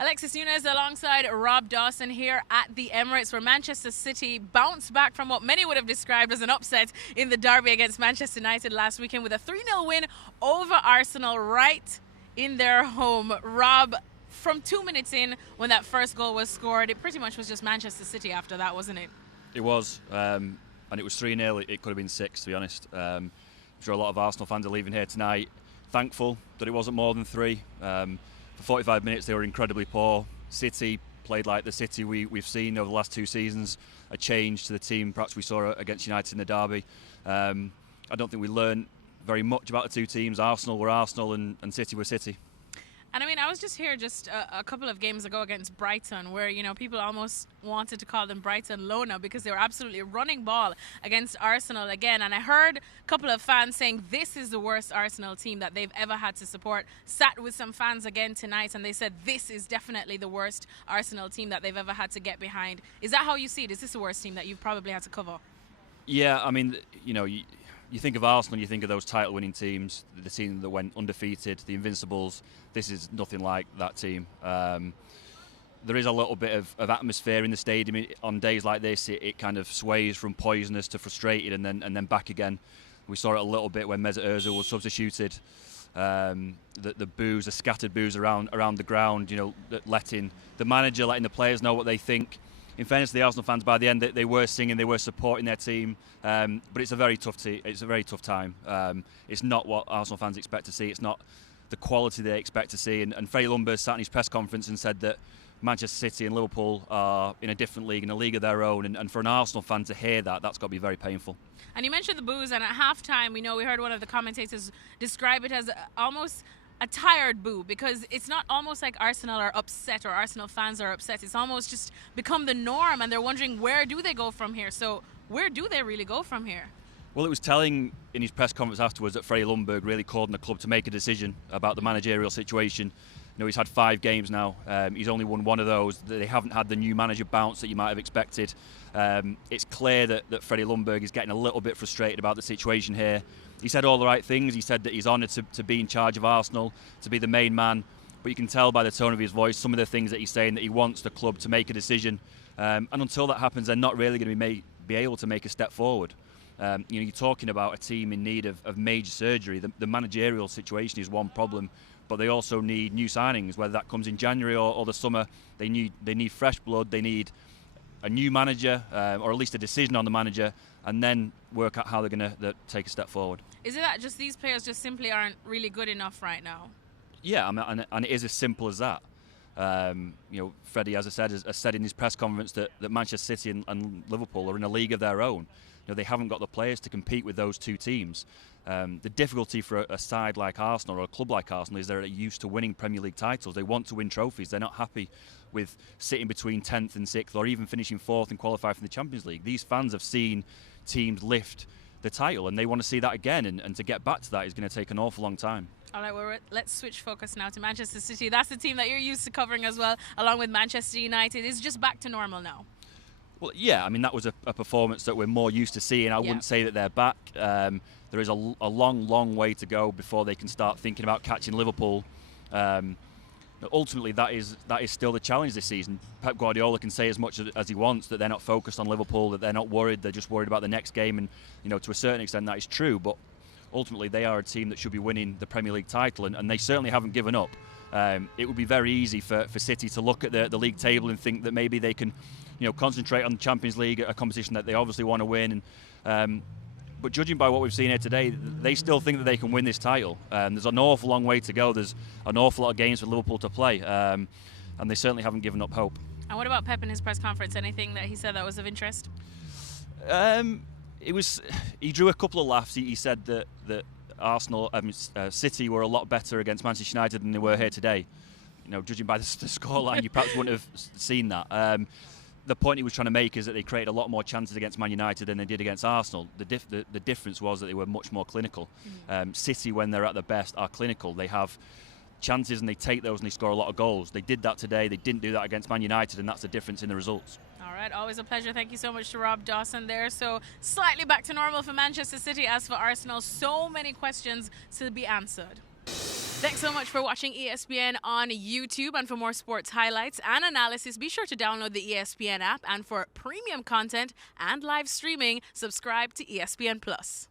Alexis Nunes alongside Rob Dawson here at the Emirates, where Manchester City bounced back from what many would have described as an upset in the derby against Manchester United last weekend with a 3-0 win over Arsenal right in their home. Rob, from 2 minutes in when that first goal was scored, it pretty much was just Manchester City after that, wasn't it? It was, and it was 3-0. It could have been 6, to be honest. I'm sure a lot of Arsenal fans are leaving here tonight thankful that it wasn't more than 3. For 45 minutes they were incredibly poor. City played like the City we've seen over the last 2 seasons, a change to the team perhaps we saw against United in the derby. I don't think we learned very much about the 2 teams. Arsenal were Arsenal and City were City. And I mean, I was just here a couple of games ago against Brighton where, you know, people almost wanted to call them Brighton Lona because they were absolutely running ball against Arsenal again. And I heard a couple of fans saying this is the worst Arsenal team that they've ever had to support. Sat with some fans again tonight and they said this is definitely the worst Arsenal team that they've ever had to get behind. Is that how you see it? Is this the worst team that you've probably had to cover? Yeah, I mean, you know, you think of Arsenal, you think of those title-winning teams, the team that went undefeated, the Invincibles. This is nothing like that team. There is a little bit of atmosphere in the stadium. On days like this, it kind of sways from poisonous to frustrated and then back again. We saw it a little bit when Mesut Ozil was substituted. The boos, the scattered boos around the ground, you know, letting the manager, letting the players know what they think. In fairness to the Arsenal fans, by the end they were singing, they were supporting their team, but it's a very tough it's a very tough time. It's not what Arsenal fans expect to see. It's not the quality they expect to see. And Freddie Ljungberg sat in his press conference and said that Manchester City and Liverpool are in a different league, in a league of their own. And for an Arsenal fan to hear that, that's got to be very painful. And you mentioned the boos, and at halftime, we heard one of the commentators describe it as almost a tired boo, because it's not almost like Arsenal are upset or Arsenal fans are upset. It's almost just become the norm and they're wondering where do they go from here. So where do they really go from here? Well, it was telling in his press conference afterwards that Freddie Ljungberg really called on the club to make a decision about the managerial situation. You know, he's had 5 games now. He's only won 1 of those. They haven't had the new manager bounce that you might have expected. It's clear that Freddie Ljungberg is getting a little bit frustrated about the situation here. He said all the right things. He said that he's honoured to be in charge of Arsenal, to be the main man. But you can tell by the tone of his voice, some of the things that he's saying, that he wants the club to make a decision. And until that happens, they're not really going to be able to make a step forward. You know, you're talking about a team in need of major surgery. The managerial situation is one problem, but they also need new signings, whether that comes in January or the summer. They need fresh blood. They need a new manager, or at least a decision on the manager, and then work out how they're going to take a step forward. Is it that just these players just simply aren't really good enough right now? Yeah, I mean, and it is as simple as that. You know, Freddie, as I said, has said in his press conference that Manchester City and Liverpool are in a league of their own. You know, they haven't got the players to compete with those 2 teams. The difficulty for a side like Arsenal or a club like Arsenal is they're used to winning Premier League titles. They want to win trophies. They're not happy with sitting between 10th and 6th or even finishing 4th and qualify for the Champions League. These fans have seen teams lift the title and they want to see that again, and to get back to that is going to take an awful long time. All right, well, let's switch focus now to Manchester City. That's the team that you're used to covering as well, along with Manchester United. It's just back to normal now. Well, yeah, I mean, that was a performance that we're more used to seeing. I wouldn't say that they're back. There is a long way to go before they can start thinking about catching Liverpool. Ultimately, that is still the challenge this season. Pep Guardiola can say as much as he wants that they're not focused on Liverpool, that they're not worried, they're just worried about the next game, and you know, to a certain extent that is true. But ultimately, they are a team that should be winning the Premier League title, and they certainly haven't given up. It would be very easy for City to look at the league table and think that maybe they can, you know, concentrate on the Champions League, a competition that they obviously want to win. But judging by what we've seen here today, they still think that they can win this title. There's an awful long way to go. There's an awful lot of games for Liverpool to play, and they certainly haven't given up hope. And what about Pep in his press conference? Anything that he said that was of interest? He drew a couple of laughs. He said that City were a lot better against Manchester United than they were here today. You know, judging by the scoreline, you perhaps wouldn't have seen that. The point he was trying to make is that they created a lot more chances against Man United than they did against Arsenal. The difference was that they were much more clinical. City, when they're at their best, are clinical. They have chances and they take those and they score a lot of goals. They did that today. They didn't do that against Man United, and that's the difference in the results. All right, always a pleasure. Thank you so much to Rob Dawson there. So slightly back to normal for Manchester City. As for Arsenal, so many questions to be answered. Thanks so much for watching ESPN on YouTube. And for more sports highlights and analysis, be sure to download the ESPN app. And for premium content and live streaming, subscribe to ESPN Plus.